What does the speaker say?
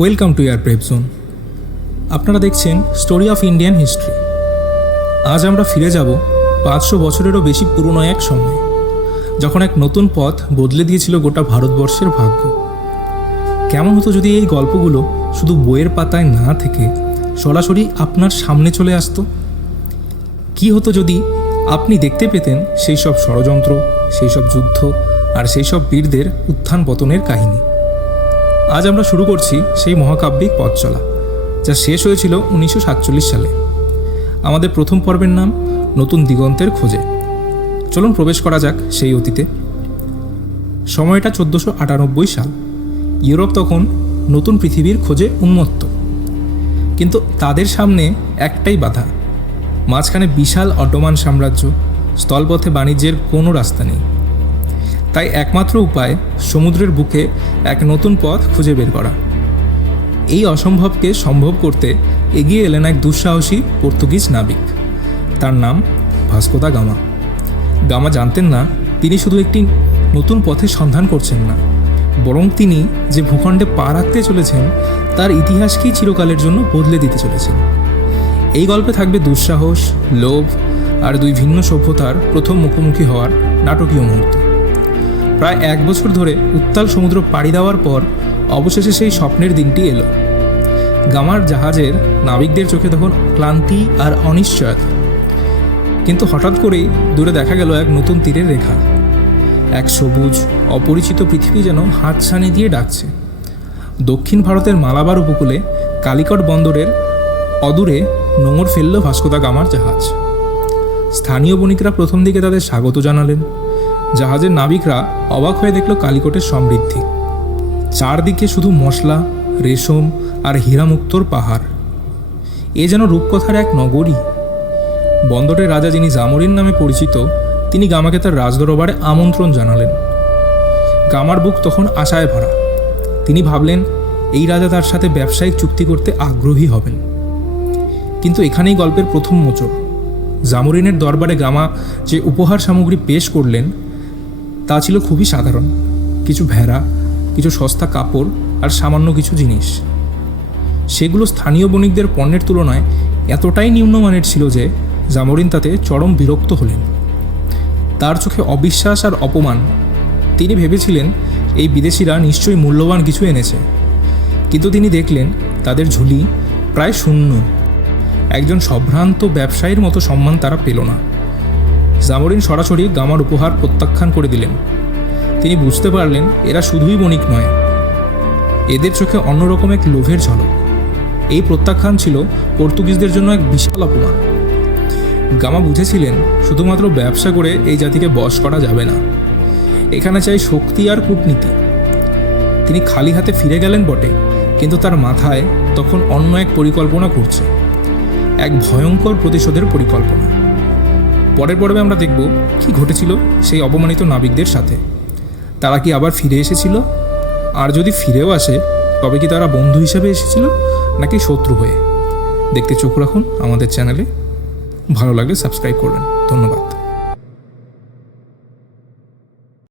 Welcome to your brave zone আপনারা দেখছেন story of Indian history আজ আমরা ফিরে যাব পাঁচশো বছরেরও বেশি পুরনো এক সময়, যখন এক নতুন পথ বদলে দিয়েছিল গোটা ভারতবর্ষের ভাগ্য। কেমন হতো যদি এই গল্পগুলো শুধু বইয়ের পাতায় না থেকে সরাসরি আপনার সামনে চলে আসতো? কি হতো যদি আপনি দেখতে পেতেন সেই সব ষড়যন্ত্র, সেই সব যুদ্ধ আর সেই সব বীরদের উত্থান পতনের কাহিনী? আজ আমরা শুরু করছি সেই মহাকাব্যিক পথ চলা, যা শেষ হয়েছিল উনিশশো সাতচল্লিশ সালে। আমাদের প্রথম পর্বের নাম নতুন দিগন্তের খোঁজে। চলুন প্রবেশ করা যাক সেই অতীতে। সময়টা চোদ্দোশো আটানব্বই সাল। ইউরোপ তখন নতুন পৃথিবীর খোঁজে উন্মত্ত। কিন্তু তাদের সামনে একটাই বাধা, মাঝখানে বিশাল অটোমান সাম্রাজ্য, স্থলপথে বাণিজ্যের কোনো রাস্তা নেই। তাই একমাত্র উপায় সমুদ্রের বুকে এক নতুন পথ খুঁজে বের করা। এই অসম্ভবকে সম্ভব করতে এগিয়ে এলেন এক দুঃসাহসী পর্তুগিজ নাবিক। তার নাম ভাস্কোদা গামা। গামা জানতেন না, তিনি শুধু একটি নতুন পথের সন্ধান করছেন না, বরং তিনি যে ভূখণ্ডে পা রাখতে চলেছেন, তার ইতিহাসকেই চিরকালের জন্য বদলে দিতে চলেছেন। এই গল্পে থাকবে দুঃসাহস, লোভ আর দুই ভিন্ন সভ্যতার প্রথম মুখোমুখি হওয়ার নাটকীয় মুহূর্ত। প্রায় এক বছর ধরে উত্তাল সমুদ্র পাড়ি দেওয়ার পর অবশেষে সেই স্বপ্নের দিনটি এলো। গামার জাহাজের নাবিকদের চোখে তখন ক্লান্তি আর অনিশ্চয়তা। কিন্তু হঠাৎ করেই দূরে দেখা গেল এক নতুন তীরের রেখা। এক সবুজ, অপরিচিত পৃথিবী যেন হাত ছানি দিয়ে ডাকছে। দক্ষিণ ভারতের মালাবার উপকূলে কালিকট বন্দরের অদূরে নোঙর ফেলল ভাস্কোদা গামার জাহাজ। স্থানীয় বণিকরা প্রথম দিকে তাদের স্বাগত জানালেন। জাহাজের নাবিকরা অবাক হয়ে দেখল কালিকটের সমৃদ্ধি। চারদিকে শুধু মশলা, রেশম আর হীরামুক্তর পাহাড়। এ যেন রূপকথার এক নগরী। বন্দরের রাজা যিনি জামরিন নামে পরিচিত, তিনি গামাকে তার রাজদরবারে আমন্ত্রণ জানালেন। গামার বুক তখন আশায় ভরা। তিনি ভাবলেন, এই রাজা তার সাথে ব্যবসায়িক চুক্তি করতে আগ্রহী হবেন। কিন্তু এখানেই গল্পের প্রথম মোচক। জামরিনের দরবারে গামা যে উপহার সামগ্রী পেশ করলেন তা ছিল খুবই সাধারণ। কিছু ভেড়া, কিছু সস্তা কাপড় আর সামান্য কিছু জিনিস। সেগুলো স্থানীয় বণিকদের পণ্যের তুলনায় এতটাই নিম্নমানের ছিল যে জামরিন তাতে চরম বিরক্ত হলেন। তার চোখে অবিশ্বাস আর অপমান। তিনি ভেবেছিলেন, এই বিদেশিরা নিশ্চয়ই মূল্যবান কিছু এনেছে। কিন্তু তিনি দেখলেন, তাদের ঝুলি প্রায় শূন্য। একজন সম্ভ্রান্ত ব্যবসায়ীর মতো সম্মান তারা পেল না। জামরিন সরাসরি গামার উপহার প্রত্যাখ্যান করে দিলেন। তিনি বুঝতে পারলেন এরা শুধুই বণিক নয়, এদের চোখে অন্যরকম এক লোভের ঝলক। এই প্রত্যাখ্যান ছিল পর্তুগিজদের জন্য এক বিশাল অপমান। গামা বুঝেছিলেন শুধুমাত্র ব্যবসা করে এই জাতিকে বশ করা যাবে না। এখানে চাই শক্তি আর কূটনীতি। তিনি খালি হাতে ফিরে গেলেন বটে, কিন্তু তার মাথায় তখন অন্য এক পরিকল্পনা ঘুরছে। এক ভয়ঙ্কর প্রতিশোধের পরিকল্পনা। পরের পর্বে আমরা দেখব কি ঘটেছিল সেই অপমানিত নাবিকদের সাথে। তারা কি আবার ফিরে এসেছিল? আর যদি ফিরেও আসে, তবে কি তারা বন্ধু হিসেবে এসেছিল নাকি শত্রু হয়ে? দেখতে চোখ রাখুন আমাদের চ্যানেলে। ভালো লাগলে সাবস্ক্রাইব করবেন। ধন্যবাদ।